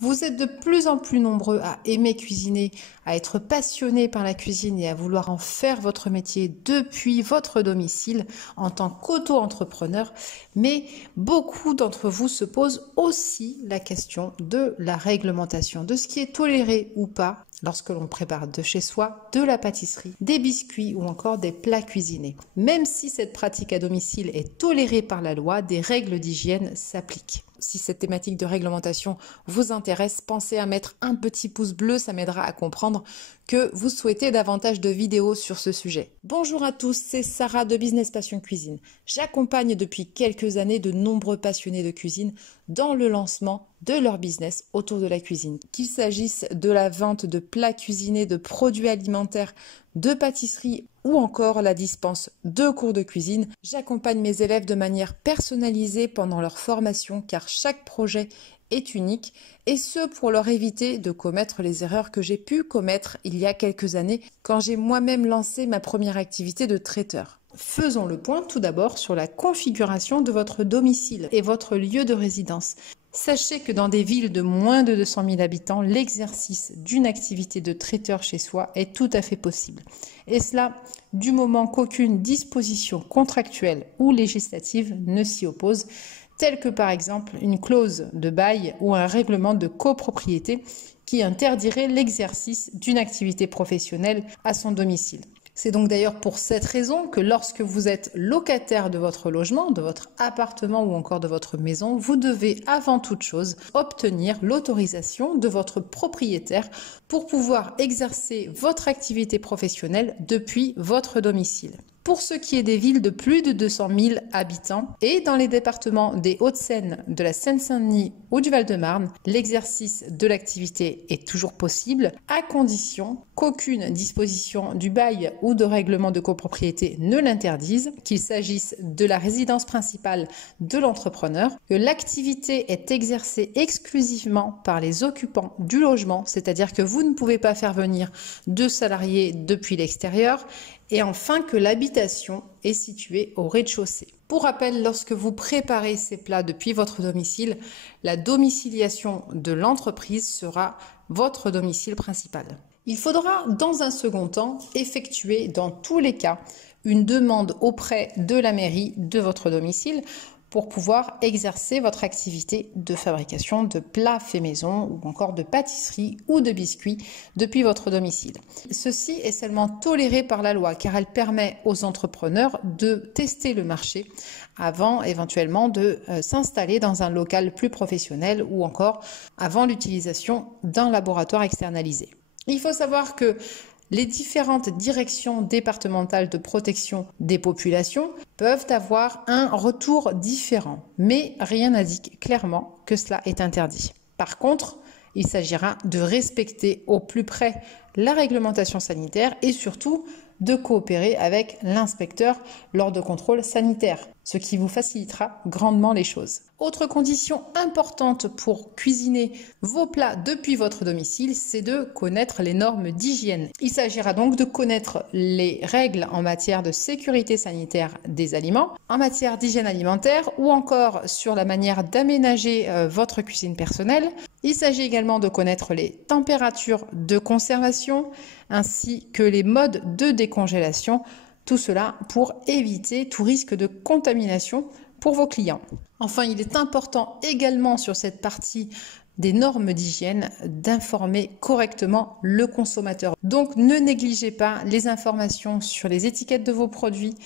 Vous êtes de plus en plus nombreux à aimer cuisiner, à être passionnés par la cuisine et à vouloir en faire votre métier depuis votre domicile en tant qu'auto-entrepreneur, mais beaucoup d'entre vous se posent aussi la question de la réglementation, de ce qui est toléré ou pas lorsque l'on prépare de chez soi de la pâtisserie, des biscuits ou encore des plats cuisinés. Même si cette pratique à domicile est tolérée par la loi, des règles d'hygiène s'appliquent. Si cette thématique de réglementation vous intéresse, pensez à mettre un petit pouce bleu, ça m'aidera à comprendre que vous souhaitez davantage de vidéos sur ce sujet. Bonjour à tous, c'est Sarah de Business Passion Cuisine. J'accompagne depuis quelques années de nombreux passionnés de cuisine dans le lancement de leur business autour de la cuisine. Qu'il s'agisse de la vente de plats cuisinés, de produits alimentaires, de pâtisserie ou encore la dispense de cours de cuisine, j'accompagne mes élèves de manière personnalisée pendant leur formation car chaque projet est unique et ce pour leur éviter de commettre les erreurs que j'ai pu commettre il y a quelques années quand j'ai moi-même lancé ma première activité de traiteur. Faisons le point tout d'abord sur la configuration de votre domicile et votre lieu de résidence. Sachez que dans des villes de moins de 200 000 habitants, l'exercice d'une activité de traiteur chez soi est tout à fait possible. Et cela du moment qu'aucune disposition contractuelle ou législative ne s'y oppose, telle que par exemple une clause de bail ou un règlement de copropriété qui interdirait l'exercice d'une activité professionnelle à son domicile. C'est donc d'ailleurs pour cette raison que lorsque vous êtes locataire de votre logement, de votre appartement ou encore de votre maison, vous devez avant toute chose obtenir l'autorisation de votre propriétaire pour pouvoir exercer votre activité professionnelle depuis votre domicile. Pour ce qui est des villes de plus de 200 000 habitants et dans les départements des Hauts-de-Seine, de la Seine-Saint-Denis ou du Val-de-Marne, l'exercice de l'activité est toujours possible à condition qu'aucune disposition du bail ou de règlement de copropriété ne l'interdise, qu'il s'agisse de la résidence principale de l'entrepreneur, que l'activité est exercée exclusivement par les occupants du logement, c'est-à-dire que vous ne pouvez pas faire venir de salariés depuis l'extérieur, et enfin que l'habitation est située au rez-de-chaussée. Pour rappel, lorsque vous préparez ces plats depuis votre domicile, la domiciliation de l'entreprise sera votre domicile principal. Il faudra dans un second temps effectuer dans tous les cas une demande auprès de la mairie de votre domicile pour pouvoir exercer votre activité de fabrication de plats faits maison ou encore de pâtisserie ou de biscuits depuis votre domicile. Ceci est seulement toléré par la loi car elle permet aux entrepreneurs de tester le marché avant éventuellement de s'installer dans un local plus professionnel ou encore avant l'utilisation d'un laboratoire externalisé. Il faut savoir que les différentes directions départementales de protection des populations peuvent avoir un retour différent, mais rien n'indique clairement que cela est interdit. Par contre, il s'agira de respecter au plus près la réglementation sanitaire et surtout de coopérer avec l'inspecteur lors de contrôles sanitaires, ce qui vous facilitera grandement les choses. Autre condition importante pour cuisiner vos plats depuis votre domicile, c'est de connaître les normes d'hygiène. Il s'agira donc de connaître les règles en matière de sécurité sanitaire des aliments, en matière d'hygiène alimentaire ou encore sur la manière d'aménager votre cuisine personnelle. Il s'agit également de connaître les températures de conservation ainsi que les modes de décongélation, tout cela pour éviter tout risque de contamination pour vos clients. Enfin, il est important également sur cette partie des normes d'hygiène d'informer correctement le consommateur. Donc ne négligez pas les informations sur les étiquettes de vos produits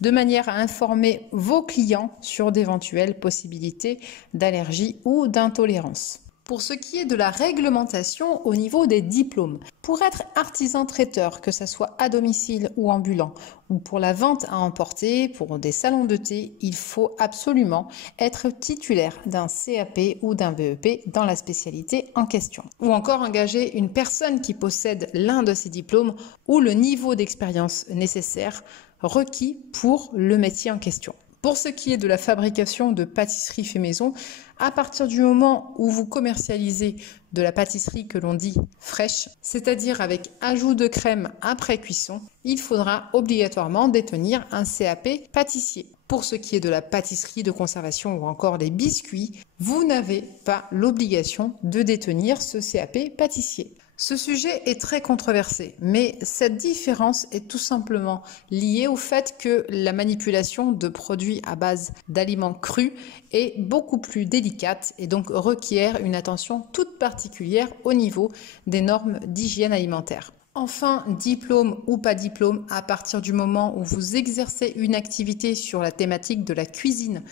de manière à informer vos clients sur d'éventuelles possibilités d'allergie ou d'intolérance. Pour ce qui est de la réglementation au niveau des diplômes, pour être artisan traiteur, que ce soit à domicile ou ambulant, ou pour la vente à emporter, pour des salons de thé, il faut absolument être titulaire d'un CAP ou d'un BEP dans la spécialité en question. Ou encore engager une personne qui possède l'un de ces diplômes ou le niveau d'expérience nécessaire requis pour le métier en question. Pour ce qui est de la fabrication de pâtisseries fait maison, à partir du moment où vous commercialisez de la pâtisserie que l'on dit fraîche, c'est-à-dire avec ajout de crème après cuisson, il faudra obligatoirement détenir un CAP pâtissier. Pour ce qui est de la pâtisserie de conservation ou encore les biscuits, vous n'avez pas l'obligation de détenir ce CAP pâtissier. Ce sujet est très controversé, mais cette différence est tout simplement liée au fait que la manipulation de produits à base d'aliments crus est beaucoup plus délicate et donc requiert une attention toute particulière au niveau des normes d'hygiène alimentaire. Enfin, diplôme ou pas diplôme, à partir du moment où vous exercez une activité sur la thématique de la cuisine,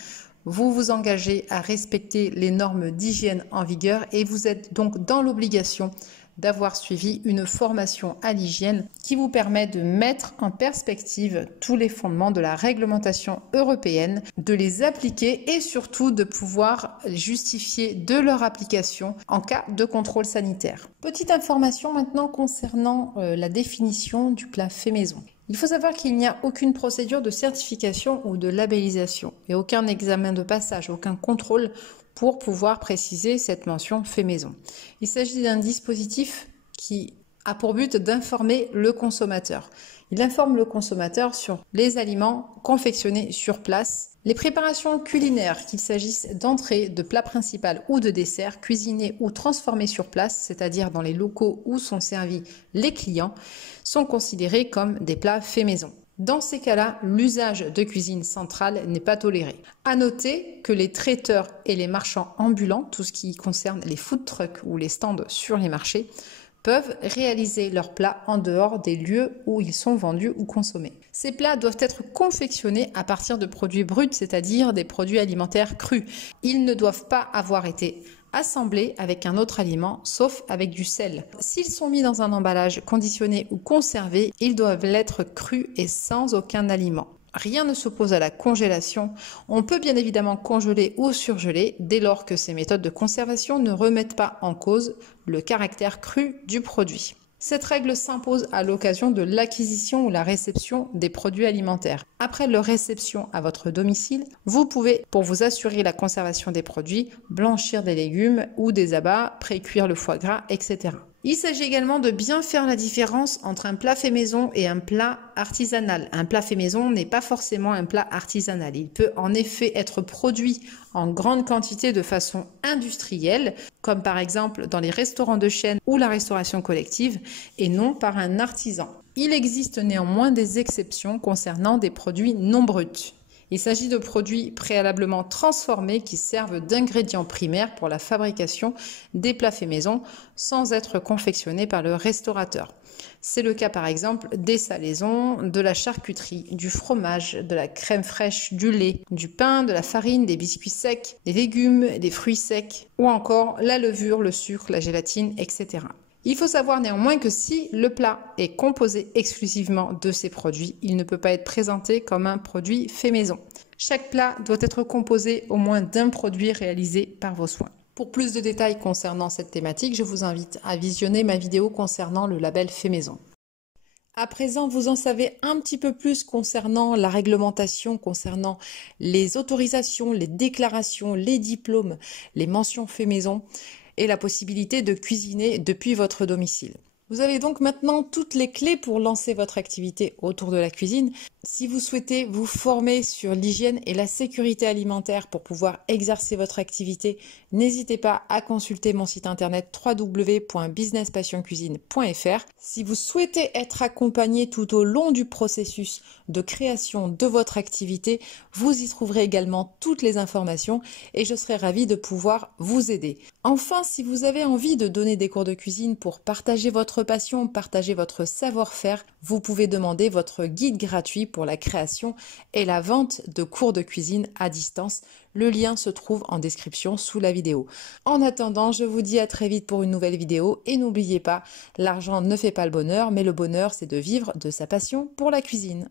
vous vous engagez à respecter les normes d'hygiène en vigueur et vous êtes donc dans l'obligation d'avoir suivi une formation à l'hygiène qui vous permet de mettre en perspective tous les fondements de la réglementation européenne, de les appliquer et surtout de pouvoir justifier de leur application en cas de contrôle sanitaire. Petite information maintenant concernant la définition du plat fait maison. Il faut savoir qu'il n'y a aucune procédure de certification ou de labellisation et aucun examen de passage, aucun contrôle pour pouvoir préciser cette mention fait maison. Il s'agit d'un dispositif qui a pour but d'informer le consommateur. Il informe le consommateur sur les aliments confectionnés sur place, les préparations culinaires, qu'il s'agisse d'entrées, de plats principaux ou de desserts, cuisinés ou transformés sur place, c'est-à-dire dans les locaux où sont servis les clients, sont considérés comme des plats faits maison. Dans ces cas-là, l'usage de cuisine centrale n'est pas toléré. À noter que les traiteurs et les marchands ambulants, tout ce qui concerne les food trucks ou les stands sur les marchés, peuvent réaliser leurs plats en dehors des lieux où ils sont vendus ou consommés. Ces plats doivent être confectionnés à partir de produits bruts, c'est-à-dire des produits alimentaires crus. Ils ne doivent pas avoir été assemblés avec un autre aliment, sauf avec du sel. S'ils sont mis dans un emballage conditionné ou conservé, ils doivent l'être crus et sans aucun aliment. Rien ne s'oppose à la congélation. On peut bien évidemment congeler ou surgeler dès lors que ces méthodes de conservation ne remettent pas en cause le caractère cru du produit. Cette règle s'impose à l'occasion de l'acquisition ou la réception des produits alimentaires. Après leur réception à votre domicile, vous pouvez, pour vous assurer la conservation des produits, blanchir des légumes ou des abats, pré-cuire le foie gras, etc. Il s'agit également de bien faire la différence entre un plat fait maison et un plat artisanal. Un plat fait maison n'est pas forcément un plat artisanal. Il peut en effet être produit en grande quantité de façon industrielle, comme par exemple dans les restaurants de chaîne ou la restauration collective, et non par un artisan. Il existe néanmoins des exceptions concernant des produits non bruts. Il s'agit de produits préalablement transformés qui servent d'ingrédients primaires pour la fabrication des plats faits maison sans être confectionnés par le restaurateur. C'est le cas par exemple des salaisons, de la charcuterie, du fromage, de la crème fraîche, du lait, du pain, de la farine, des biscuits secs, des légumes, des fruits secs ou encore la levure, le sucre, la gélatine, etc. Il faut savoir néanmoins que si le plat est composé exclusivement de ces produits, il ne peut pas être présenté comme un produit fait maison. Chaque plat doit être composé au moins d'un produit réalisé par vos soins. Pour plus de détails concernant cette thématique, je vous invite à visionner ma vidéo concernant le label fait maison. À présent, vous en savez un petit peu plus concernant la réglementation, concernant les autorisations, les déclarations, les diplômes, les mentions fait maison et la possibilité de cuisiner depuis votre domicile. Vous avez donc maintenant toutes les clés pour lancer votre activité autour de la cuisine. Si vous souhaitez vous former sur l'hygiène et la sécurité alimentaire pour pouvoir exercer votre activité, n'hésitez pas à consulter mon site internet www.businesspassioncuisine.fr. Si vous souhaitez être accompagné tout au long du processus de création de votre activité, vous y trouverez également toutes les informations et je serai ravie de pouvoir vous aider. Enfin, si vous avez envie de donner des cours de cuisine pour partager votre passion, partager votre savoir-faire, vous pouvez demander votre guide gratuit pour la création et la vente de cours de cuisine à distance. Le lien se trouve en description sous la vidéo. En attendant, je vous dis à très vite pour une nouvelle vidéo et n'oubliez pas, l'argent ne fait pas le bonheur, mais le bonheur c'est de vivre de sa passion pour la cuisine.